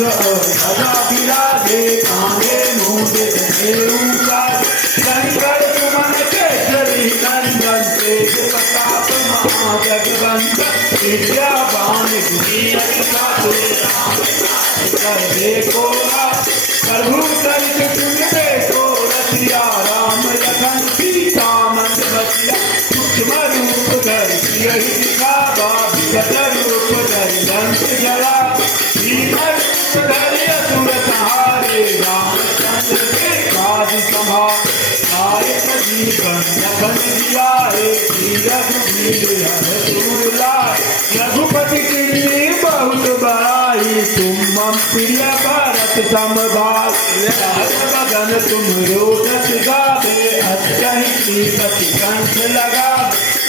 सदा विराजे कांधे मूंढे ऊंचाई शंकर सुमन केसरी नंदन तेज प्रताप महाजगवंत विद्यावान गुणी कर देखो प्रभु चरित सुन देखो रसिया राम लखन सीता मन बसिया सूक्ष्म रूप धरि यही दिखावा विकट रूप धरि दंत जला भीम रूप धरि असुर संहारे रामचंद्र के काज संभाले जीवन लखन जियाए धीर रघुवीर हर सूर लाए रघुपति कीन्ही बहुत बड़ाई तुम मम प्रिय भरत सम भाई बदन तुम रोदस गावे अत्यहि पति कंठ लगा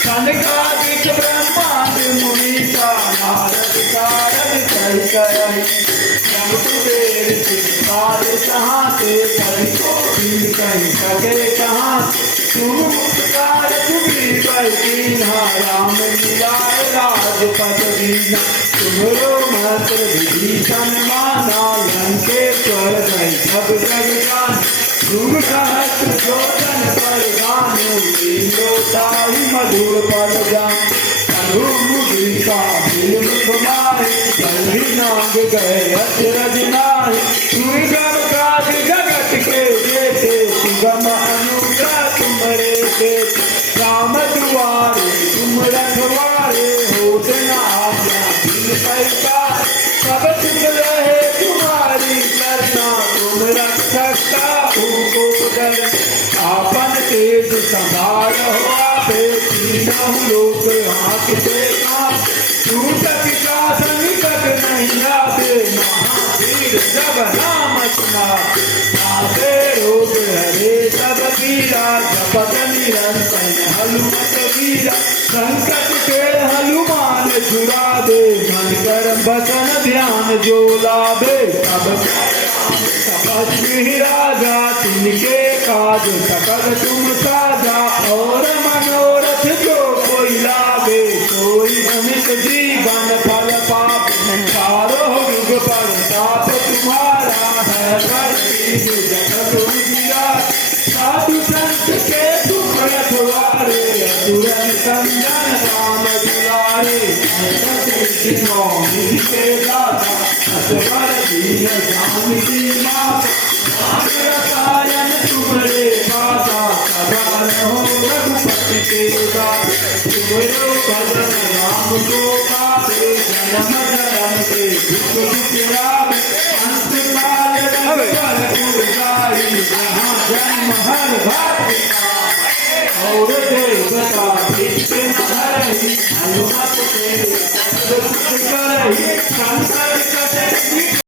सनकादिक ब्रह्मांड मुनीसा नारद सारद कहि कुबेर सिद्धार्थ सहाते सभी को कहीं सके कहाँ तुम उपकार तुम्ही कीन्हा राम मिलाए राजपद दीना तुम्हारो मंत्र विभीषण माना लंकेश्वर गई सब जग जान युग सहस्र योजन पर गाने लीलोताई मधुर पद जान मुद्रिका बिल तुम्हारे जल्दी नाग गए अचरज नाहि दुर्गम काज जगत के जेते सुगम अनुग्रह तुम्हारे के राम दुआरे तुम रखवारे होत न आज्ञा बिन पैकार सब सुख रहे तुम्हारी करना तुम रक्षकता को डर आपन तेज संभाल हो आपे तीनों लोक हाथ दूत पिशाच निकट नहीं आते महावीर जब नाम सुना आते रोग हरे सब पीरा जपत निरंतर हनुमत वीरा संकट के हनुमान छुड़ा दे मन कर्म वचन ध्यान जो लावे सब तपस्वी राजा तिनके काज सकल तुम साजा और मनोरथ जो कोई लावे कोई अमित जीवन फल पाप चारों युग पर ताप तुम्हारा है जगत उजिया साधु संत के तुम रखवारे असुरन कंदन राम दुलारे के दाता असवर दीन जानकी माता रसायन तुम्हारे पासा सदा रहो रघुपति के दास तुम्हारो भजन राम को पावे जन्म जन्म के दुख बिसरावे अंत काल रघुवर पुरजाई जहाँ जन्म हर भाग्य और देवता विष्णु हरि हनुमत के करहि संकट